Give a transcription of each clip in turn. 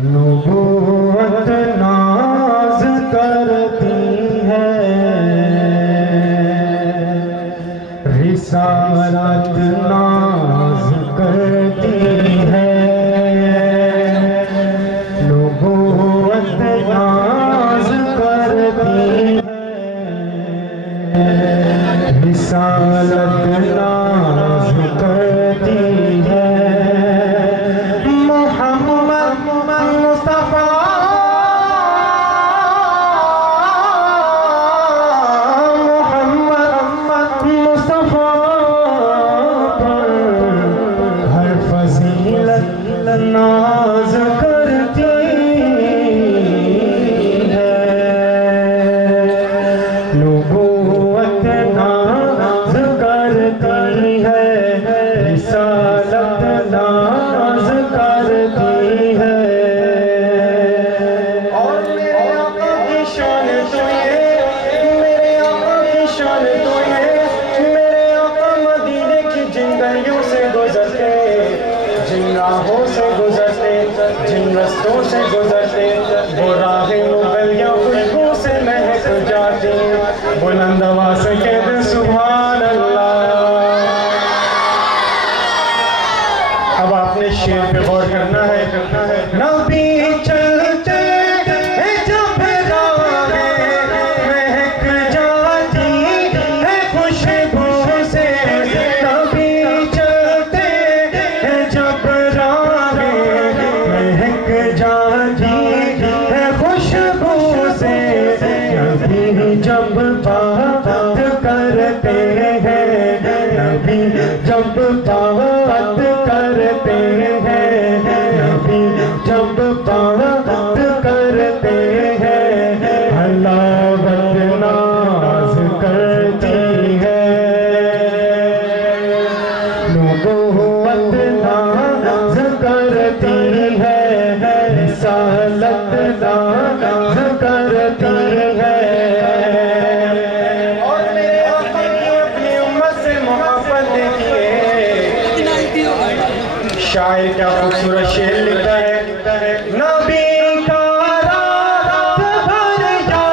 नबूवत नाज करती है, रिसालत नाज करती है। नबूवत नाज करती है, रिसालत नाज करती है। नाज करती है, नबूवत नाज करती है, रिसालत नाज करती है। और मेरे आका की शान तो ये, मेरे आका की शान तो ये, मेरे आका मदीने की जिन गलियों से गुजरते, जिन राहों से गुजरते, जिन रस्तों से गुजरते, वो राहें गलियां खुशबू से महक जाती। बुलंद आवाज़ से कहते सुभान अल्लाह। अब आपने शेर पे गौर करना है। नबी चलते जब राहें महक जाती है खुशबू से, नबी चलते जब जब बात करते हैं, नबी जब बात करते हैं, नबी जब बात करते हैं, हलावत नाज करती है, नबूवत नाज करती है, रिसालत नाज करती है। शायर क्या खूबसूरत शेर लिखता है। नबी का रात भर या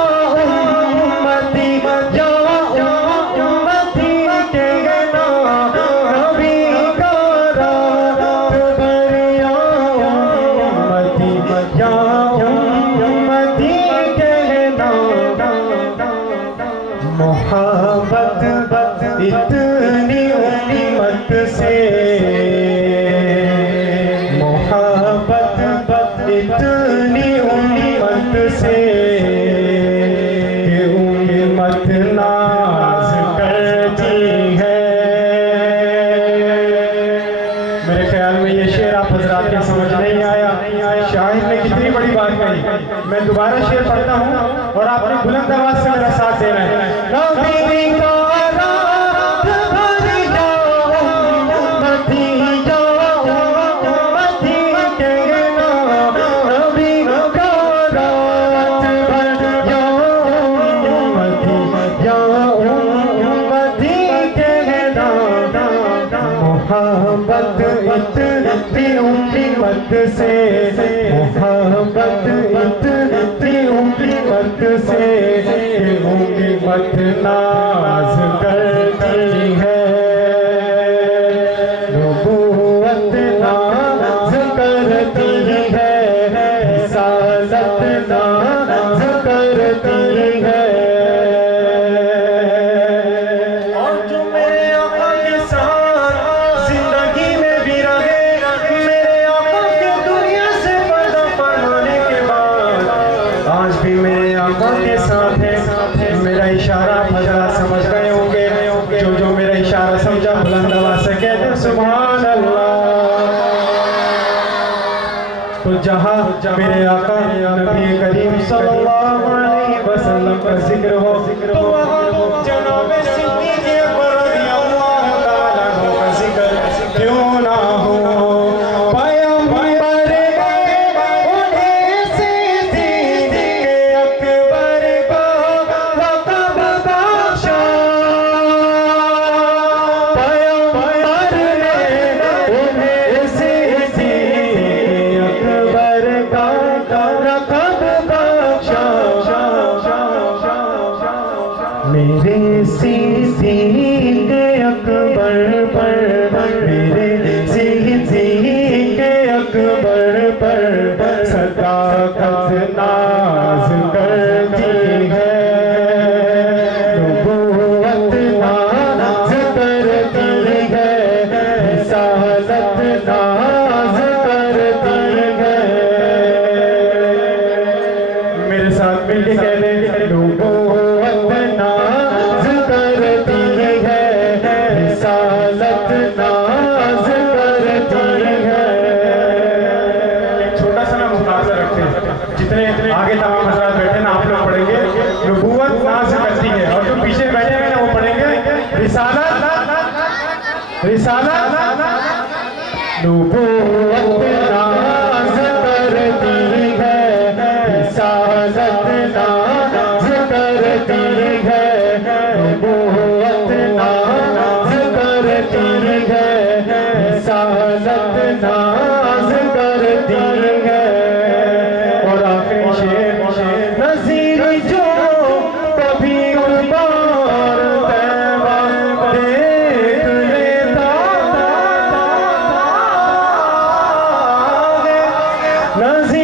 उम्मती या उम्मती के नाम, नबी का रात भर या उम्मती या उम्मती के नाम। मोहब्बत इतनी उम्मत से, इतनी उम्मत से कि उम्मत नाज करती है। मेरे ख्याल में ये शेर आप हजरात के समझ नहीं आया। शाहिद ने कितनी बड़ी बात कही। मैं दोबारा शेर पढ़ता हूँ और आपने बुलंद आवाज से मेरा साथ देना है। मोहब्बत इतनी उम्मत से, मोहब्बत इतनी उम्मत से उम्मत नाज करती है, नबूवत नाज करती है, रिसालत नाज करती है। के साथ है मेरा इशारा हज़रात समझ गए होंगे। जो मेरा इशारा समझा बुलंद आवाज़ से कहते सुभान अल्लाह। तो जहाँ मेरे आका नबी करीम सल्लल्लाहु अलैहि वसल्लम का जिक्र हो, तो वहाँ जनाब सिद्दीक़ अकबर रज़ियल्लाहु ताला अन्हु का जिक्र क्यों ना हो। रिसालत नबूवत नाज़ करती है, रिसालत नाज़ करती है, नबूवत नाज़ करती है, रिसालत नाज़ करती है। और आखिरी शेर नज़ीर जो कभी बार तैवा देख लेता है, नज़ीर